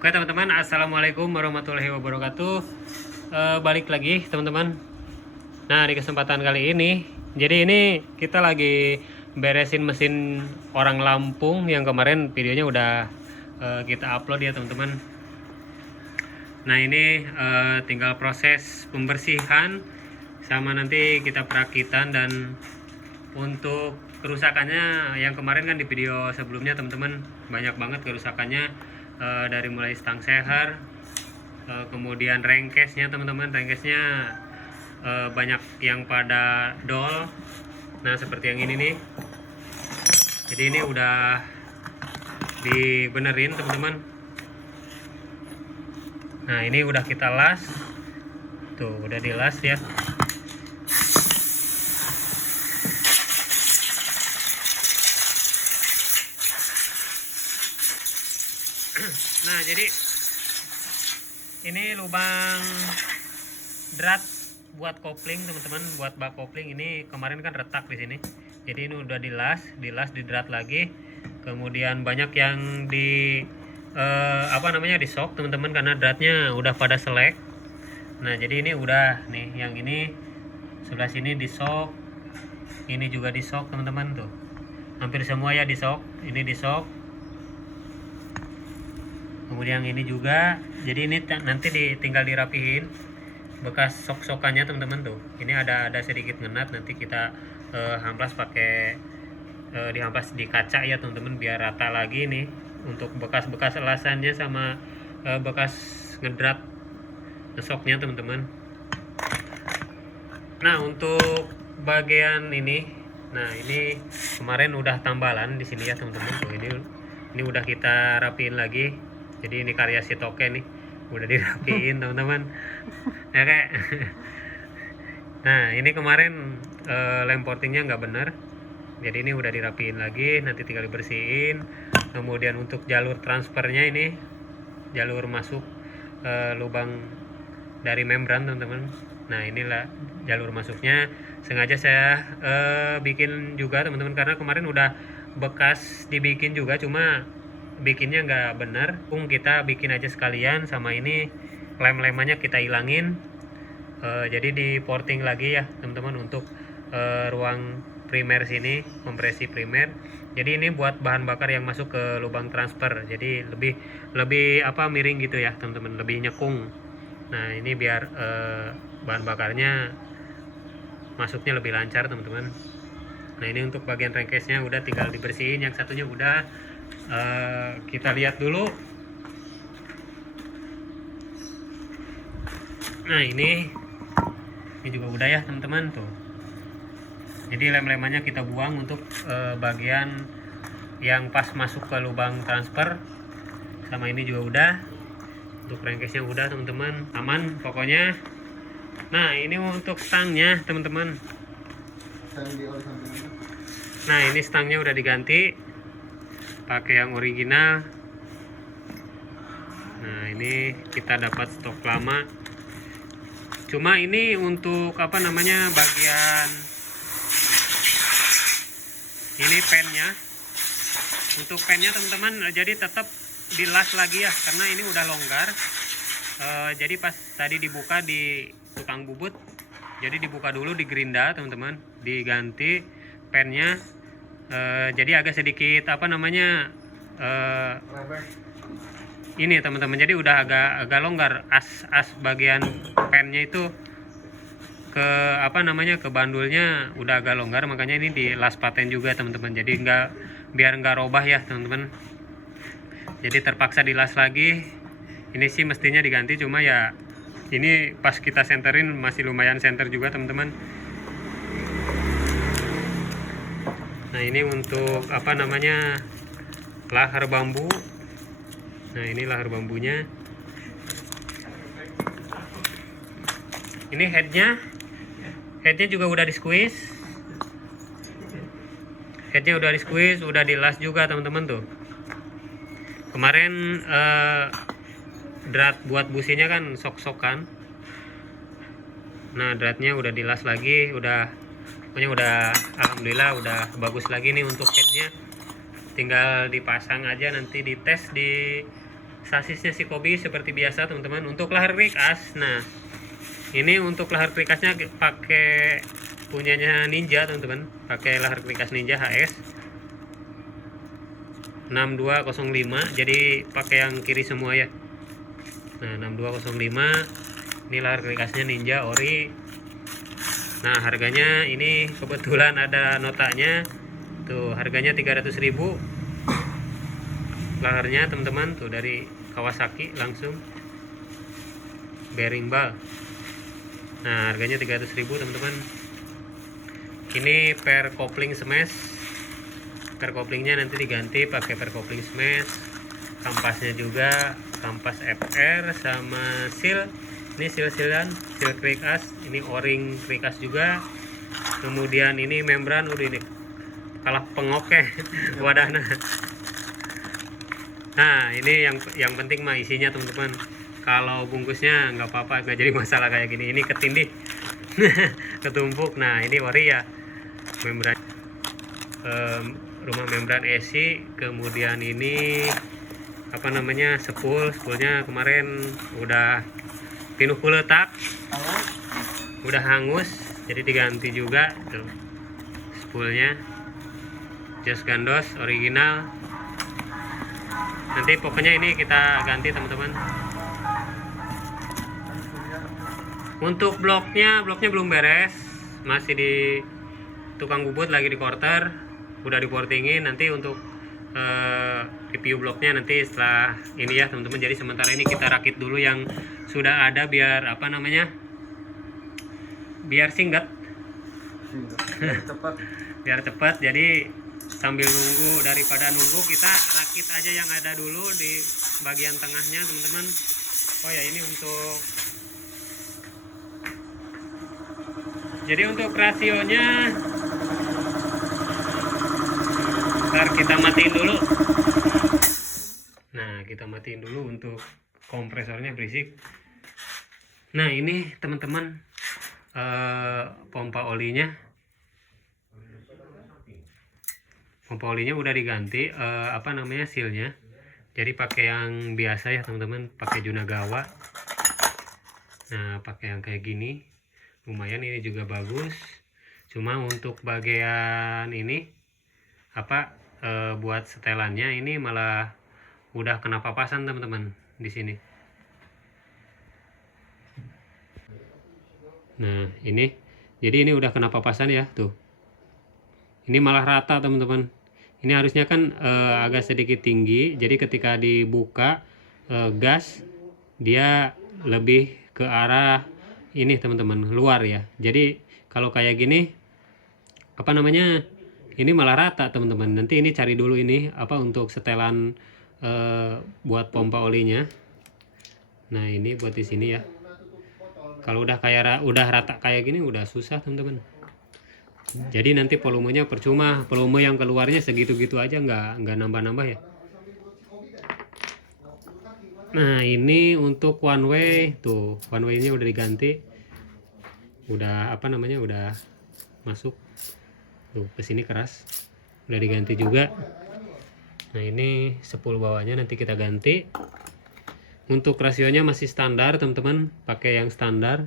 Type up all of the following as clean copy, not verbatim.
Oke teman-teman, assalamualaikum warahmatullahi wabarakatuh. Balik lagi teman-teman. Nah, di kesempatan kali ini, jadi ini kita lagi beresin mesin orang Lampung yang kemarin videonya udah kita upload ya teman-teman. Nah, ini tinggal proses pembersihan sama nanti kita perakitan. Dan untuk kerusakannya yang kemarin kan di video sebelumnya teman-teman banyak banget kerusakannya, dari mulai stang seher, kemudian rengkesnya teman-teman, rengkesnya banyak yang pada dol. Nah, seperti yang ini nih, jadi ini udah dibenerin teman-teman. Nah, ini udah kita las tuh, udah dilas ya. Nah, jadi ini lubang drat buat kopling teman-teman, buat bak kopling. Ini kemarin kan retak di sini, jadi ini udah dilas di drat lagi. Kemudian banyak yang di di sok teman-teman, karena dratnya udah pada selek. Nah, jadi ini udah nih, yang ini sebelah sini disok, ini juga disok teman-teman tuh, hampir semua ya disok. Ini disok, kemudian ini juga. Jadi ini nanti tinggal dirapihin bekas sok-sokannya teman-teman tuh. Ini ada sedikit ngenat, nanti kita hamplas pakai dihamplas di kaca ya teman-teman, biar rata lagi nih untuk bekas-bekas elasannya sama bekas ngedrat soknya teman-teman. Nah, untuk bagian ini, nah ini kemarin udah tambalan di sini ya teman-teman tuh. Ini udah kita rapiin lagi. Jadi ini karya si Toke nih, udah dirapiin teman-teman. Ya kayak. Nah, ini kemarin lem portingnya nggak bener, jadi ini udah dirapiin lagi, nanti tinggal dibersihin. Kemudian untuk jalur transfernya, ini jalur masuk lubang dari membran teman-teman. Nah, inilah jalur masuknya. Sengaja saya bikin juga teman-teman, karena kemarin udah bekas dibikin juga, cuma bikinnya nggak bener. Kita bikin aja sekalian, sama ini lem-lemannya kita hilangin. Jadi di porting lagi ya teman-teman untuk ruang primer sini, kompresi primer. Jadi ini buat bahan bakar yang masuk ke lubang transfer, jadi lebih miring gitu ya teman-teman, lebih nyekung. Nah, ini biar bahan bakarnya masuknya lebih lancar teman-teman. Nah, ini untuk bagian rengkesnya udah tinggal dibersihin, yang satunya udah. Kita lihat dulu. Nah, ini juga udah ya teman-teman tuh. Jadi lem-lemannya kita buang untuk bagian yang pas masuk ke lubang transfer, sama ini juga udah. Untuk rengkesnya udah teman-teman, aman pokoknya. Nah, ini untuk stangnya teman-teman. Nah, ini stangnya udah diganti pakai yang original. Nah, ini kita dapat stok lama, cuma ini untuk bagian ini pennya. Untuk pennya teman-teman, jadi tetap dilas lagi ya, karena ini udah longgar. Jadi pas tadi dibuka di tukang bubut, jadi dibuka dulu di gerinda teman-teman, diganti pennya. Jadi agak sedikit ini teman-teman, jadi udah agak longgar. As bagian pennya itu ke ke bandulnya udah agak longgar, makanya ini dilas paten juga teman-teman. Jadi biar nggak robah ya teman-teman, jadi terpaksa dilas lagi. Ini sih mestinya diganti, cuma ya ini pas kita senterin masih lumayan senter juga teman-teman. Nah, ini untuk lahar bambu. Nah, ini lahar bambunya. Ini headnya juga udah di squeeze. Headnya udah di squeeze, udah dilas juga teman-teman tuh. Kemarin drat buat businya kan sok-sokan. Nah, dratnya udah dilas lagi, pokoknya udah alhamdulillah udah bagus lagi nih. Untuk headnya tinggal dipasang aja, nanti dites di sasisnya si Kobi seperti biasa teman-teman. Untuk lahar quick-as, nah ini untuk lahar quick-asnya pakai punyanya Ninja teman-teman, pakai lahar quick-as Ninja HS 6205, jadi pakai yang kiri semua ya. Nah 6205 ini lahar quick-asnya Ninja ori. Nah harganya ini kebetulan ada notanya tuh, harganya 300.000 laharnya teman-teman, tuh dari Kawasaki langsung bearing ball. Nah harganya 300.000 teman-teman. Ini per kopling smash, per koplingnya nanti diganti pakai per kopling smash. Kampasnya juga kampas FR sama seal, ini seal-sealan, seal quick-as, ini o-ring quick-as juga. Kemudian ini membran, udah ini kalah pengok ya wadahnya. Nah ini yang penting mah isinya teman-teman. Kalau bungkusnya nggak apa-apa, nggak jadi masalah kayak gini. Ini ketindih ketumpuk. Nah ini ori ya, membran rumah membran esi. Kemudian ini apa namanya, spoolnya kemarin udah pinuh kuletak, udah hangus, jadi diganti juga tuh spoolnya, jas gandos original. Nanti pokoknya ini kita ganti teman-teman. Untuk bloknya belum beres, masih di tukang bubut, lagi di quarter, udah di portingin. Nanti untuk review bloknya nanti setelah ini ya teman-teman. Jadi sementara ini kita rakit dulu yang sudah ada biar apa namanya, biar singkat, biar cepat. Jadi sambil nunggu, daripada nunggu kita rakit aja yang ada dulu di bagian tengahnya teman-teman. Oh ya ini untuk, jadi untuk rasionya ntar kita matiin dulu. Nah kita matiin dulu untuk kompresornya berisik. Nah ini teman-teman pompa olinya udah diganti apa namanya, sealnya. Jadi pakai yang biasa ya teman-teman, pakai Junagawa. Nah pakai yang kayak gini lumayan, ini juga bagus. Cuma untuk bagian ini apa buat setelannya ini malah udah kena papasan teman-teman di sini. Nah ini, jadi ini udah kena papasan ya tuh. Ini malah rata teman-teman. Ini harusnya kan agak sedikit tinggi, jadi ketika dibuka gas dia lebih ke arah ini teman-teman, luar ya. Jadi kalau kayak gini apa namanya, ini malah rata teman-teman. Nanti ini cari dulu ini apa untuk setelan buat pompa olinya. Nah ini buat di sini ya. Kalau udah kayak udah rata kayak gini udah susah teman-teman. Jadi nanti volumenya percuma, volume yang keluarnya segitu-gitu aja, nggak nambah-nambah ya. Nah ini untuk one way, tuh one way nya udah diganti, udah apa namanya, udah masuk tuh ke sini keras, udah diganti juga. Nah ini spool bawahnya nanti kita ganti. Untuk rasionya masih standar teman-teman, pakai yang standar.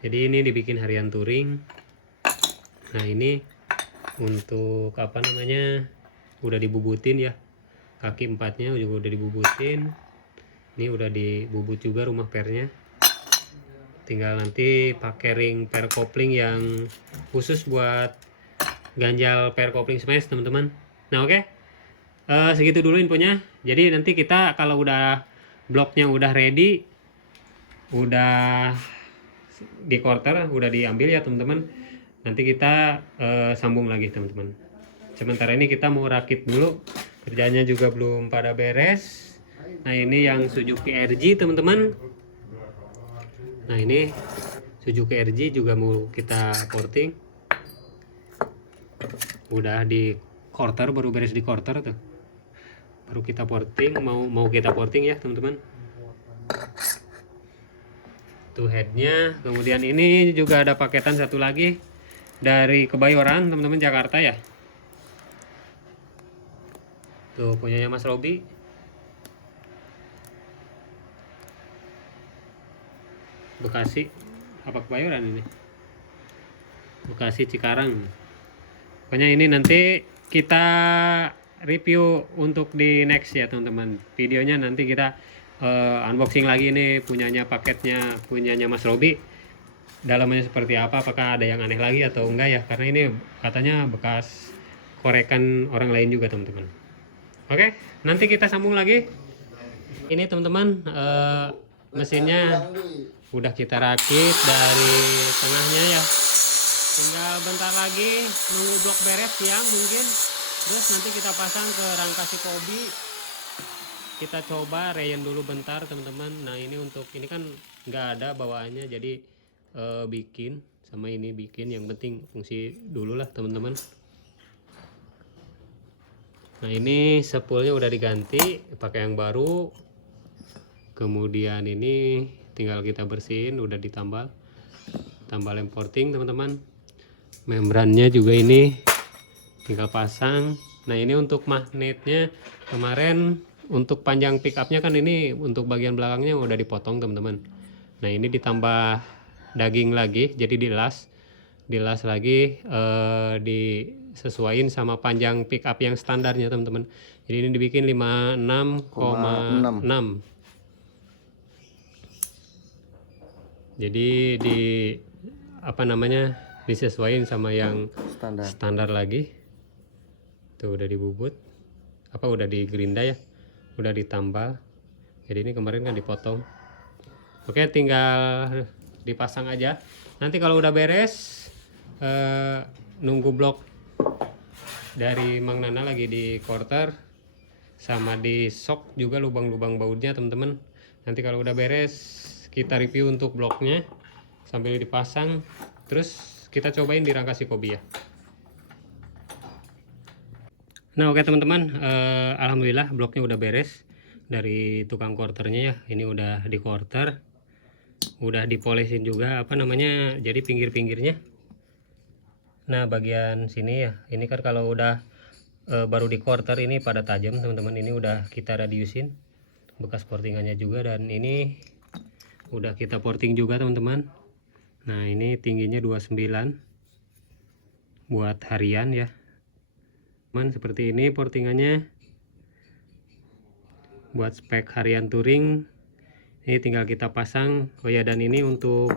Jadi ini dibikin harian touring. Nah ini untuk apa namanya, udah dibubutin ya, kaki empatnya juga udah dibubutin. Ini udah dibubut juga rumah pernya, tinggal nanti pakai ring per kopling yang khusus buat ganjal per kopling smash teman-teman. Nah oke, segitu dulu infonya. Jadi nanti kita kalau udah bloknya udah ready, udah di quarter, udah diambil ya teman-teman, nanti kita sambung lagi teman-teman. Sementara ini kita mau rakit dulu, kerjanya juga belum pada beres. Nah ini yang Suzuki RG teman-teman. Nah ini Suzuki RG juga mau kita porting, udah di quarter, baru beres di quarter tuh, baru kita porting, mau kita porting ya teman-teman. Tuh headnya. Kemudian ini juga ada paketan satu lagi dari Kebayoran teman-teman, Jakarta ya. Tuh punyanya Mas Robi. Bekasi apa Kebayoran ini, Bekasi Cikarang. Pokoknya ini nanti kita review untuk di next ya teman-teman. Videonya nanti kita unboxing lagi nih punyanya, paketnya punyanya Mas Robi. Dalamnya seperti apa, apakah ada yang aneh lagi atau enggak ya, karena ini katanya bekas korekan orang lain juga teman-teman. Oke, nanti kita sambung lagi. Ini teman-teman mesinnya udah kita rakit dari tengahnya ya, tinggal bentar lagi nunggu blok beres siang mungkin, terus nanti kita pasang ke rangka si Kobi. Kita coba rayon dulu bentar teman-teman. Nah ini untuk ini kan nggak ada bawaannya, jadi bikin sama ini bikin, yang penting fungsi dulu lah teman-teman. Nah ini spoolnya udah diganti pakai yang baru, kemudian ini tinggal kita bersihin, udah ditambal lem porting teman-teman. Membrannya juga ini tinggal pasang. Nah ini untuk magnetnya kemarin untuk panjang pickupnya kan ini untuk bagian belakangnya udah dipotong teman-teman. Nah ini ditambah daging lagi, jadi dilas lagi, disesuaiin sama panjang pickup yang standarnya teman-teman. Jadi ini dibikin 56,6. Jadi di apa namanya disesuaikan sama yang standar lagi. Tuh udah dibubut, apa udah digerinda ya, udah ditambal. Jadi ini kemarin kan dipotong. Oke, tinggal dipasang aja. Nanti kalau udah beres nunggu blok dari Mang Nana lagi di quarter, sama di sok juga lubang-lubang bautnya teman-teman. Nanti kalau udah beres kita review untuk bloknya sambil dipasang, terus kita cobain di rangka si Kobi ya. Nah oke teman-teman, alhamdulillah bloknya udah beres dari tukang quarternya ya. Ini udah di quarter, udah dipolesin juga apa namanya, jadi pinggir-pinggirnya. Nah bagian sini ya, ini kan kalau udah baru di quarter ini pada tajam teman-teman. Ini udah kita radiusin bekas portingannya juga, dan ini udah kita porting juga teman-teman. Nah ini tingginya 29 buat harian ya teman, seperti ini portingannya buat spek harian touring. Ini tinggal kita pasang. Oh ya, dan ini untuk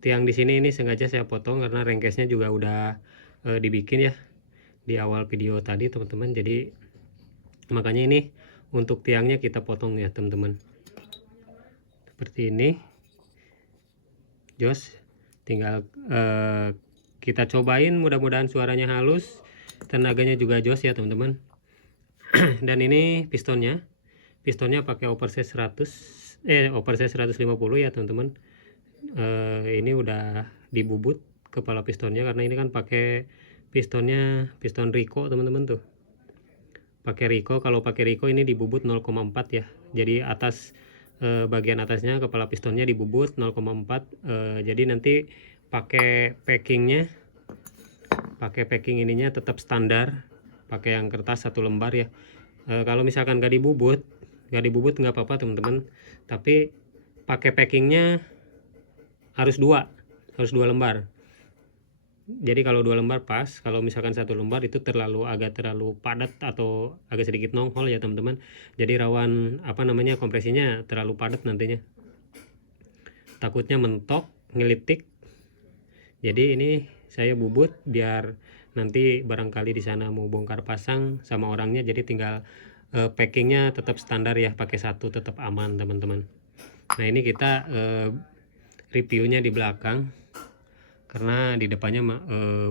tiang di sini ini sengaja saya potong karena rengkesnya juga udah dibikin ya di awal video tadi teman-teman. Jadi makanya ini untuk tiangnya kita potong ya teman-teman, seperti ini. Jos tinggal kita cobain, mudah-mudahan suaranya halus, tenaganya juga jos ya teman-teman. Dan ini pistonnya pakai oversize 150 ya teman-teman. Ini udah dibubut kepala pistonnya karena ini kan pakai pistonnya piston Rico teman-teman, tuh pakai Rico. Kalau pakai Rico ini dibubut 0,4 ya, jadi atas bagian atasnya kepala pistonnya dibubut 0,4. Jadi nanti pakai packing ininya tetap standar, pakai yang kertas 1 lembar ya. Kalau misalkan gak dibubut nggak apa-apa teman-teman, tapi pakai packingnya harus 2 lembar. Jadi kalau 2 lembar pas, kalau misalkan 1 lembar itu agak terlalu padat atau agak sedikit nongol ya teman-teman. Jadi rawan apa namanya, kompresinya terlalu padat nantinya, takutnya mentok ngelitik. Jadi ini saya bubut biar nanti barangkali di sana mau bongkar pasang sama orangnya, jadi tinggal packingnya tetap standar ya, pakai 1 tetap aman teman-teman. Nah ini kita reviewnya di belakang karena di depannya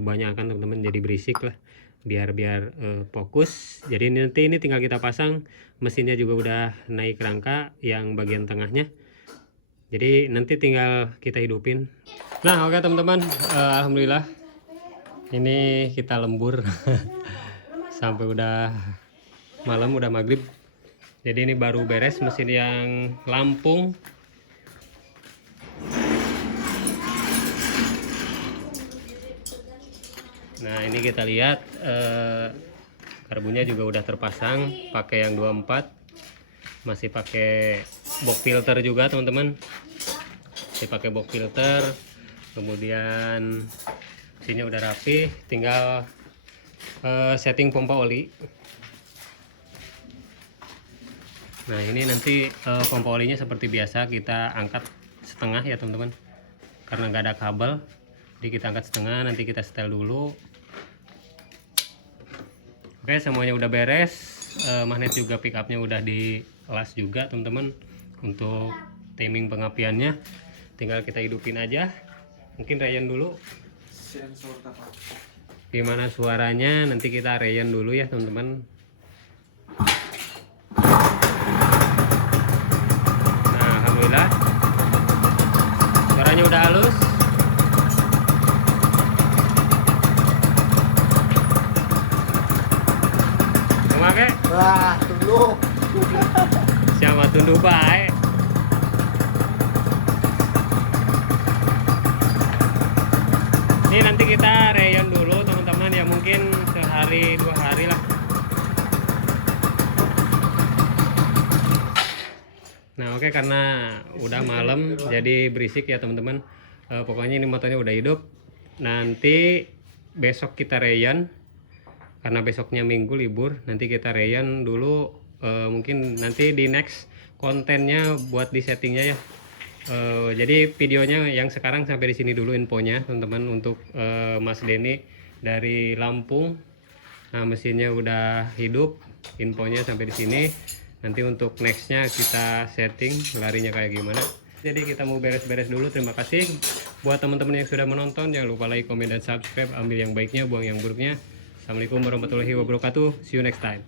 banyak kan teman-teman, jadi berisik lah, biar fokus. Jadi nanti ini tinggal kita pasang, mesinnya juga udah naik rangka yang bagian tengahnya, jadi nanti tinggal kita hidupin. Nah oke teman-teman, alhamdulillah ini kita lembur sampai udah malam, udah maghrib. Jadi ini baru beres mesin yang Lampung. Nah ini kita lihat karbunya juga udah terpasang, pakai yang 24, masih pakai box filter juga teman-teman. dipakai box filter, kemudian mesinnya udah rapi, tinggal setting pompa oli. Nah ini nanti pompa olinya seperti biasa kita angkat setengah ya teman-teman, karena nggak ada kabel, jadi kita angkat setengah, nanti kita setel dulu. Oke, semuanya udah beres. Magnet juga pickupnya udah dielas juga teman-teman. Untuk timing pengapiannya tinggal kita hidupin aja. Mungkin Ryan dulu gimana suaranya, nanti kita Ryan dulu ya teman-teman. Nah alhamdulillah suaranya udah halus. Oke. Wah, tunduk. Siapa tunduk baik. Ini nanti kita rayon dulu teman-teman ya, mungkin sehari 2 hari lah. Nah oke, karena udah malam jadi berisik ya teman-teman. Pokoknya ini motornya udah hidup. Nanti besok kita rayon, karena besoknya Minggu libur. Nanti kita rayon dulu, mungkin nanti di next kontennya buat di settingnya ya. Jadi videonya yang sekarang sampai di sini dulu infonya teman-teman untuk Mas Denny dari Lampung. Nah mesinnya udah hidup, infonya sampai di sini. Nanti untuk nextnya kita setting larinya kayak gimana. Jadi kita mau beres-beres dulu. Terima kasih buat teman-teman yang sudah menonton. Jangan lupa like, comment, dan subscribe. Ambil yang baiknya, buang yang buruknya. Assalamualaikum warahmatullahi wabarakatuh. See you next time.